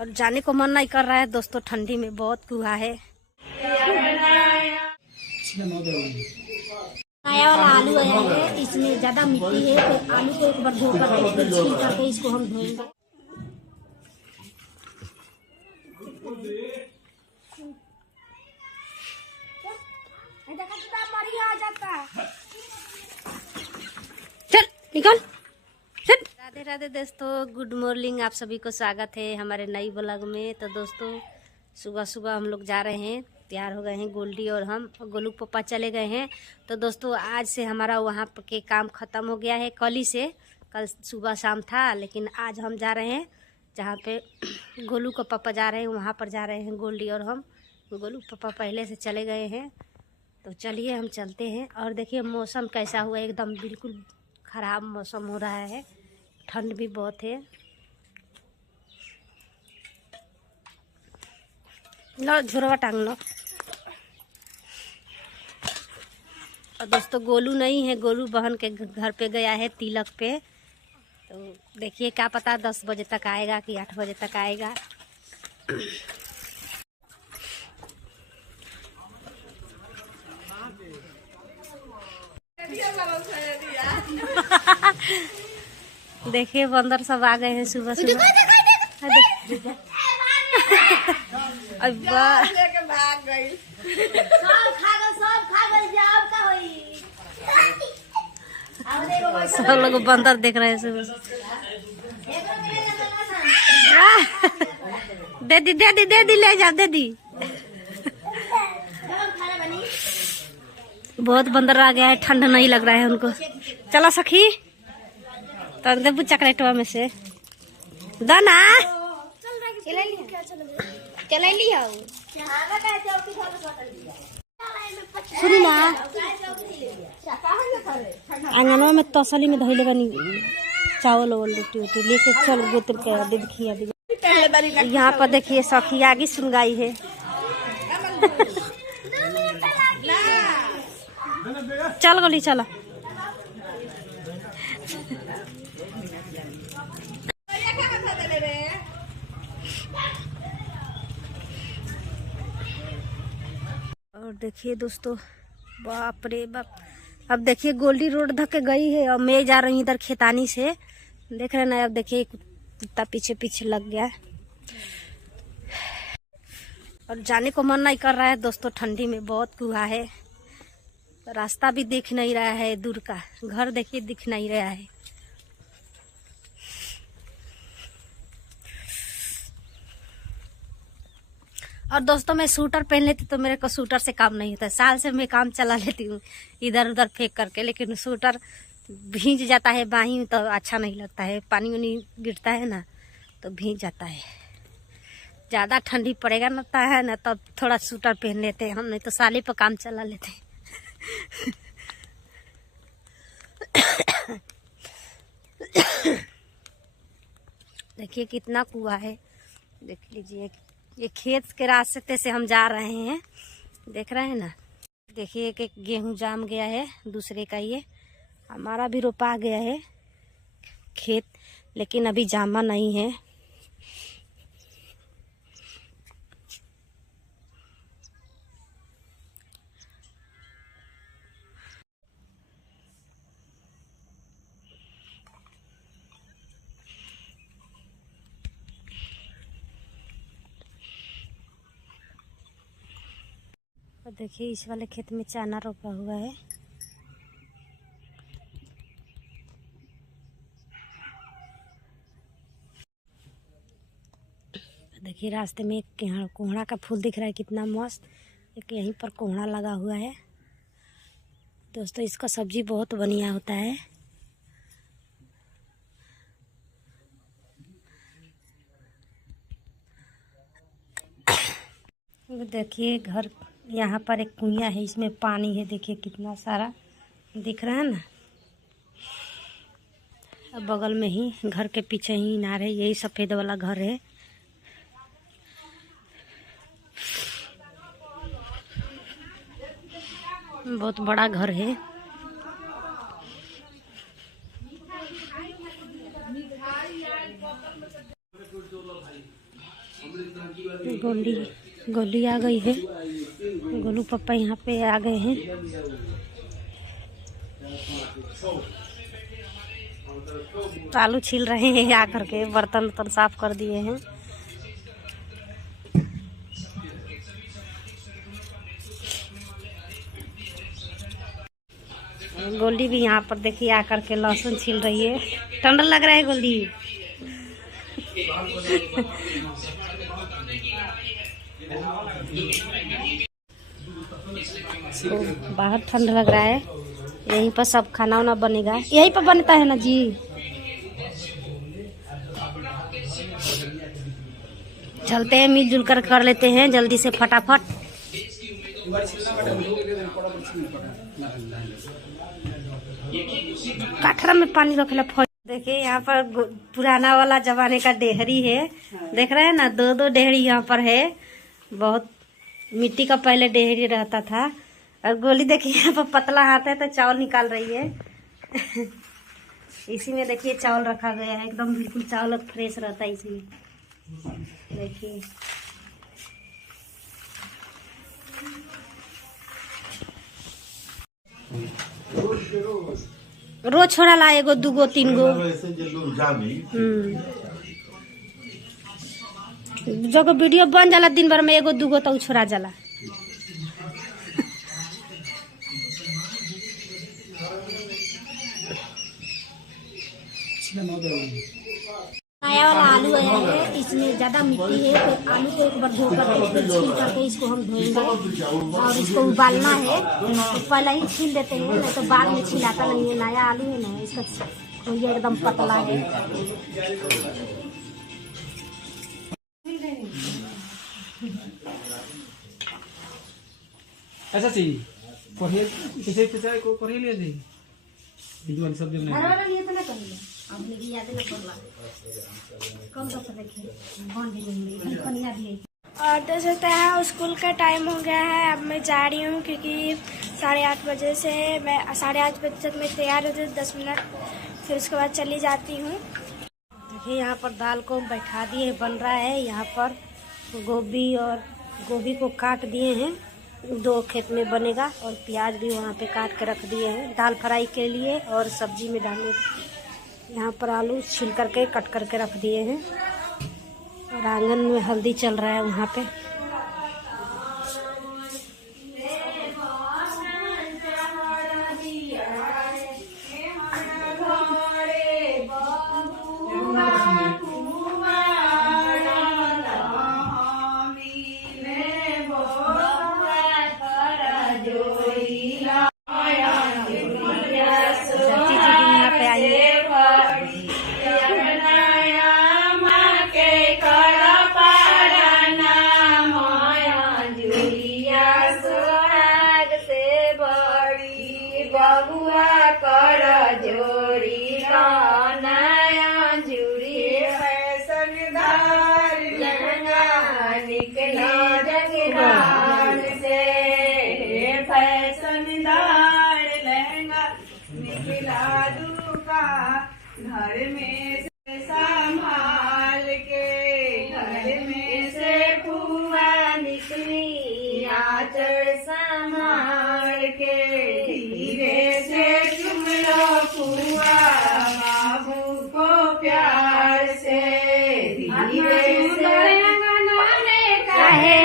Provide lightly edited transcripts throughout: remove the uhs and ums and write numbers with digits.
और जाने को मन नहीं कर रहा है दोस्तों, ठंडी में बहुत कुहा है। नया वाला आलू आया है, इसमें ज्यादा मिट्टी है तो आलू को एक बार धो करके फिर छील करके इसको हम धोएंगे। चल निकल। राधे राधे दोस्तों, गुड मॉर्निंग, आप सभी को स्वागत है हमारे नई ब्लॉग में। तो दोस्तों सुबह सुबह हम लोग जा रहे हैं, तैयार हो गए हैं गोल्डी और हम। गोलू पापा चले गए हैं। तो दोस्तों आज से हमारा वहाँ के काम ख़त्म हो गया है, कल ही से। कल सुबह शाम था, लेकिन आज हम जा रहे हैं जहाँ पे गोलू को पापा जा रहे हैं, वहाँ पर जा रहे हैं गोल्डी और हम। गोलू पापा पहले से चले गए हैं, तो चलिए हम चलते हैं। और देखिए मौसम कैसा हुआ, एकदम बिल्कुल ख़राब मौसम हो रहा है, ठंड भी बहुत है। लो झुरवा टांग लो। और दोस्तों गोलू नहीं है, गोलू बहन के घर पे गया है तिलक पे। तो देखिए क्या पता 10 बजे तक आएगा कि 8 बजे तक आएगा। देखिए बंदर सब आ गए हैं सुबह सुबह। सब लोग बंदर देख रहे हैं सुबह। दे दी ले जा दे दी। बहुत बंदर आ गया है, ठंड नहीं लग रहा है उनको। चलो सखी तो देबू चकलेटवा में से दाना चला लिया। सुनी ना आंगनवा में तसली में धैले बनी चावल वावल रोटी वोटी लेके चल गोतर के दे खिया। यहाँ पर देखिए सखी आगे सुनगाई है। चल गोली चलो। और देखिए दोस्तों, बाप रे बाप। अब देखिए गोल्डी रोड धके गई है और मैं जा रही हूँ इधर खेतानी से। देख रहे ना, अब देखिए कुत्ता पीछे पीछे लग गया और जाने को मन नहीं कर रहा है दोस्तों, ठंडी में बहुत कुहा है। रास्ता भी दिख नहीं रहा है, दूर का घर देखिए दिख नहीं रहा है। और दोस्तों मैं सूटर पहन लेती तो मेरे को सूटर से काम नहीं होता। साल से मैं काम चला लेती हूँ इधर उधर फेंक करके, लेकिन सूटर भींज जाता है बाहीं तो अच्छा नहीं लगता है। पानी वानी गिरता है ना तो भींज जाता है। ज़्यादा ठंडी पड़ेगा ना है ना तब थोड़ा सूटर पहन लेते हैं हम, नहीं तो साले पर काम चला लेते हैं। देखिए कितना कुआ है, देख लीजिए। ये खेत के रास्ते से हम जा रहे हैं, देख रहे हैं ना। देखिए एक गेहूं जाम गया है, दूसरे का ये हमारा भी रोपा गया है खेत, लेकिन अभी जामा नहीं है। और देखिए इस वाले खेत में चना रोपा हुआ है। देखिए रास्ते में एक यहाँ कोहड़ा का फूल दिख रहा है, कितना मस्त। एक यहीं पर कोहड़ा लगा हुआ है दोस्तों, इसका सब्जी बहुत बढ़िया होता है। देखिए घर यहाँ पर एक कुइयाँ है, इसमें पानी है, देखिए कितना सारा दिख रहा है ना। अब बगल में ही घर के पीछे ही इनार है, यही सफ़ेद वाला घर है। बहुत बड़ा घर है। गोली आ गई है। गोलू पापा यहाँ पे आ गए हैं। आलू छील रहे हैं आकर के, बर्तन वर्तन साफ कर दिए हैं। गोली भी यहाँ पर देखिए आकर के लहसुन छील रही है। ठंडा लग रहा है गोली। तो बाहर ठंड लग रहा है। यहीं पर सब खाना वाना बनेगा, यहीं पर बनता है ना जी। चलते हैं, मिलजुल कर लेते हैं जल्दी से फटाफट। कटरा में पानी रखेला। देखिए यहाँ पर पुराना वाला जमाने का डेहरी है, देख रहे हैं ना। दो डेहरी यहाँ पर है। बहुत मिट्टी का पहले डेहरी रहता था। और गोली देखिए यहाँ पर पतला हाथ है तो चावल निकाल रही है। इसी में देखिए चावल रखा गया है, एकदम बिल्कुल चावल फ्रेश रहता है इसमें। देखिए रोज छोड़ा ला, एगो दूगो तीन गो। जब वीडियो बन जाला दिन भर में एगो दूगो तो छोड़ा जाला। नया वाला आलू आया है, इसमें ज्यादा मिट्टी है तो आलू को एक बार धो करके छील करके इसको हम धोएंगे और इसको उबालना है। तो पहले ही छील देते हैं, नहीं तो बाद में छिलाता नहीं है। नया आलू है ना, इसका खोइया एकदम पतला है। ऐसा चाहिए पढ़े किसे पिता को पढ़े ले दे दिवाली सब जब घर वाला लिए तो ना कहिए, आपने की याद ना पड़ला कम तो देखिए बंद नहीं कनिया दिए। और देख सकते हैं स्कूल का टाइम हो गया है। अब मैं जा रही हूँ क्योंकि 8:30 बजे से मैं 8:30 बजे तक मैं तैयार होती हूँ, 10 मिनट, फिर उसके बाद चली जाती हूँ। देखिए यहाँ पर दाल को बैठा दिए, बन रहा है। यहाँ पर गोभी को काट दिए हैं, 2 खेत में बनेगा। और प्याज भी वहाँ पे काट के रख दिए हैं दाल फ्राई के लिए और सब्जी में डालने। यहाँ पर आलू छील करके कट करके रख दिए हैं। और आंगन में हल्दी चल रहा है वहाँ पे। घर में से संभाल के, घर में से फुआ निकली आचर संभाल के। धीरे से चुम लो फुआ बाबू को प्यार से, धीरे से कहे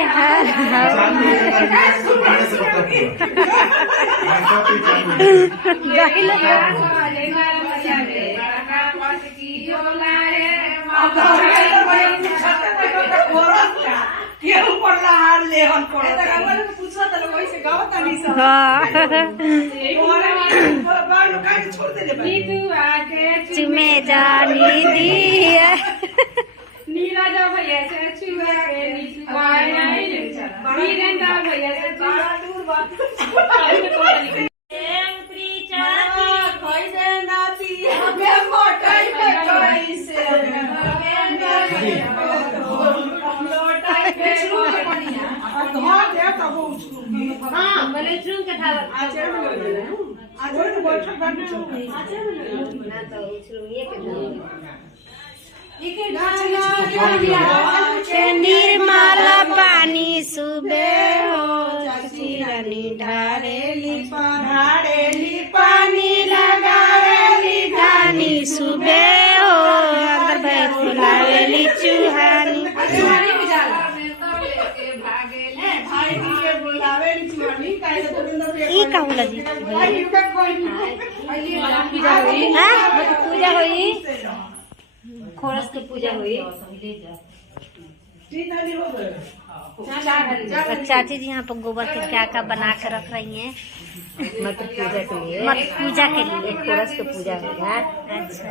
चुमे जानी दिया नीरजा भैया से छुआ के नीरजा भैया से नीर का होला जी पूजा हुई खोरस की पूजा हुई। चाची जी यहाँ पर गोबर के क्या बना के रख रही हैं। मत पूजा के लिए, मत पूजा के लिए खोरस की पूजा होगा। अच्छा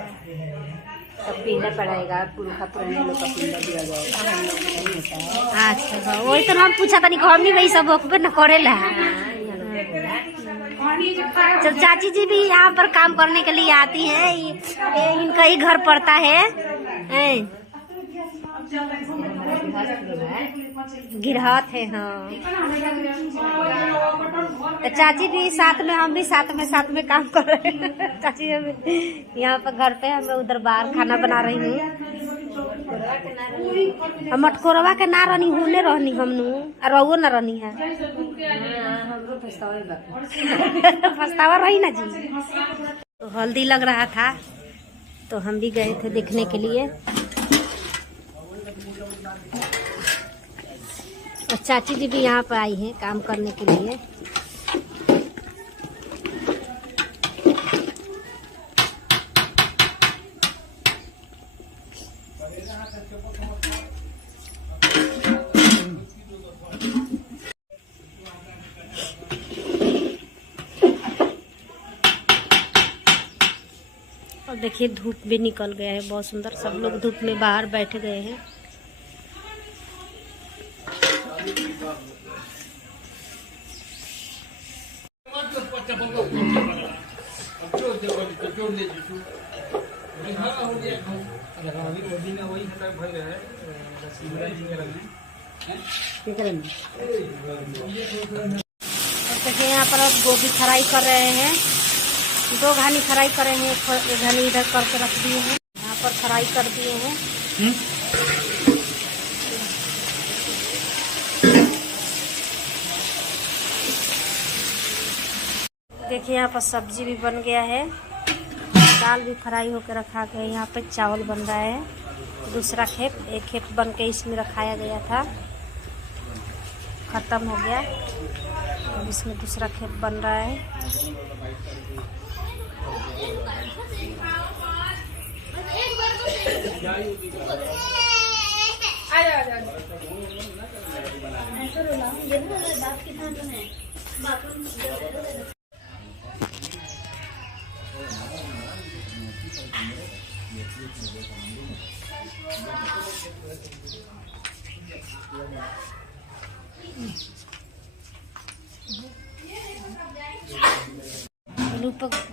तब पीना पड़ेगा, पुरखा पुराने लोग का पीना दिया जाएगा, हम लोग को नहीं होता है। अच्छा वही तो हम पूछा था हम भी वही सब होके न करेला। जब चाची जी भी यहाँ पर काम करने के लिए आती हैं, इनका ही घर पड़ता है गिरहत है। हाँ तो चाची भी साथ में, हम भी साथ में काम कर रहे हैं। चाची यहाँ पर घर पे, हम उधर बाहर खाना बना रही हूँ। मटकोरवा के ना रहनी होने रहनी हमनू रहो न रहनी है पछतावा रही ना जी। तो हल्दी लग रहा था तो हम भी गए थे देखने के लिए। और चाची जी भी यहाँ पर आई हैं काम करने के लिए। और देखिए धूप भी निकल गया है बहुत सुंदर, सब लोग धूप में बाहर बैठ गए हैं। देखिए यहाँ पर अब गोभी फ्राई कर रहे हैं, 2 घानी फ्राई कर रहे हैं, एक घानी इधर करके रख दिए हैं, यहाँ पर फ्राई कर दिए हैं। देखिए यहाँ पर सब्जी भी बन गया है, दाल भी फ्राई होकर रखा गया है। यहाँ पे चावल बन रहा है, दूसरा खेप, एक खेप बन के इसमें रखाया गया था, खत्म हो गया। अब इसमें दूसरा खेप बन रहा है।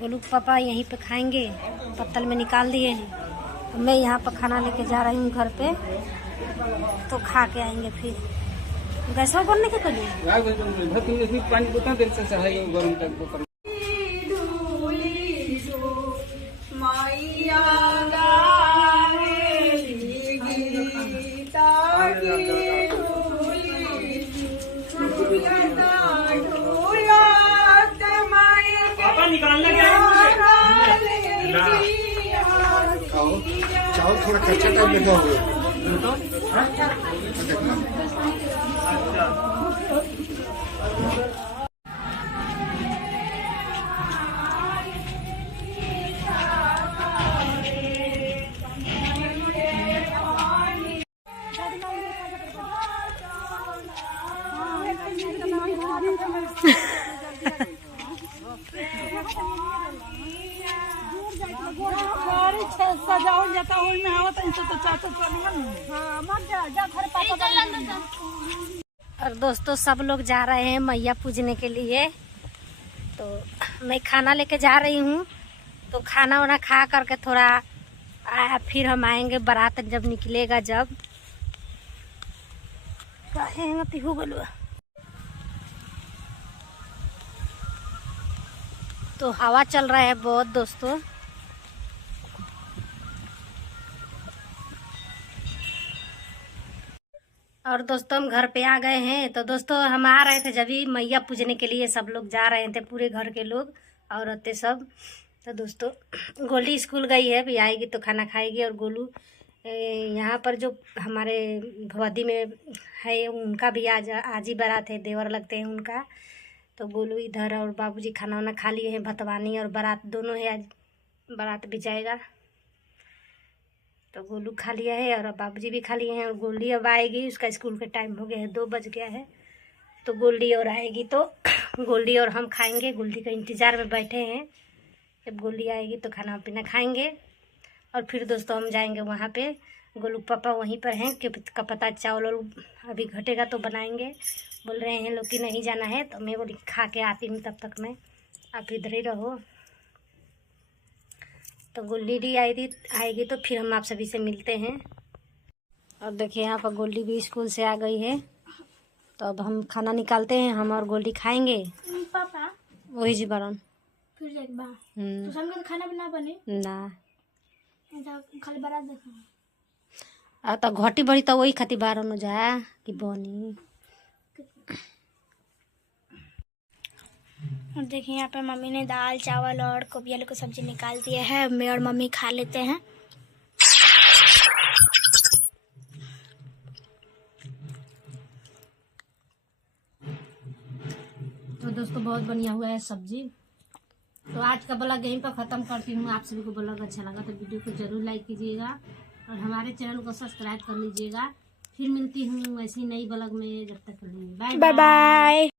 गोलू पापा यहीं पे खाएंगे, पत्तल में निकाल दिए हैं। मैं यहाँ पर खाना लेके जा रही हूँ घर पे, तो खा के आएंगे फिर। गैस बनने के करिए पानी बोतल देर से चढ़ाएगा गरम कर चावल थोड़ा कच्चा टाइप लगा हुआ है। जाता में आवत तो चाचा और दोस्तों सब लोग जा रहे हैं मैया पूजने के लिए, तो मैं खाना लेके जा रही हूँ। तो खाना वाना खा करके थोड़ा फिर हम आएंगे बारात जब निकलेगा, जब हो गलुआ। तो हवा चल रहा है बहुत दोस्तों। और दोस्तों हम घर पे आ गए हैं। तो दोस्तों हम आ रहे थे जब भी मैया पूजने के लिए, सब लोग जा रहे थे, पूरे घर के लोग, औरतें सब। तो दोस्तों गोली स्कूल गई है, भी आएगी तो खाना खाएगी। और गोलू यहाँ पर जो हमारे भवदी में है उनका भी आज ही बारात है, देवर लगते हैं उनका। तो गोलू इधर और बाबूजी खाना वाना खा लिए हैं। भतवानी और बारात दोनों है, आज बारात भी जाएगा। तो गोलू खा लिया है और अब बाबूजी भी खा लिए हैं। और गोल्डी अब आएगी, उसका स्कूल का टाइम हो गया है, 2 बज गया है। तो गोल्डी और आएगी तो गोल्डी और हम खाएंगे। गोल्डी का इंतज़ार में बैठे हैं, जब गोल्डी आएगी तो खाना पीना खाएंगे। और फिर दोस्तों हम जाएंगे वहाँ पे। गोलू पापा वहीं पर हैं कि का पता चावल अभी घटेगा तो बनाएंगे। बोल रहे हैं लोग कि नहीं जाना है, तो मैं बोली खा के आती हूँ, तब तक मैं आप इधर ही रहो। तो गोल्डी भी आएगी तो फिर हम आप सभी से मिलते हैं। और देखिए यहाँ पर गोल्डी भी स्कूल से आ गई है। तो अब हम खाना निकालते हैं, हम और गोल्डी खाएंगे। पापा वही जी बरन फिर एक बार तो शाम को खाना बना बने ना खाली बारात देखा। आ तो घटी बड़ी तो वही खाती बारन हो जा कि बनी। और देखिए यहाँ पे मम्मी ने दाल चावल और गोभी आलू की सब्जी निकाल दिया है। मैं और मम्मी खा लेते हैं। तो दोस्तों बहुत बढ़िया हुआ है सब्जी। तो आज का ब्लॉग यहीं पर ख़त्म करती हूँ। आप सभी को ब्लॉग अच्छा लगा तो वीडियो को जरूर लाइक कीजिएगा और हमारे चैनल को सब्सक्राइब कर लीजिएगा। फिर मिलती हूँ ऐसी नई ब्लॉग में, जब तक के लिए बाय बाय।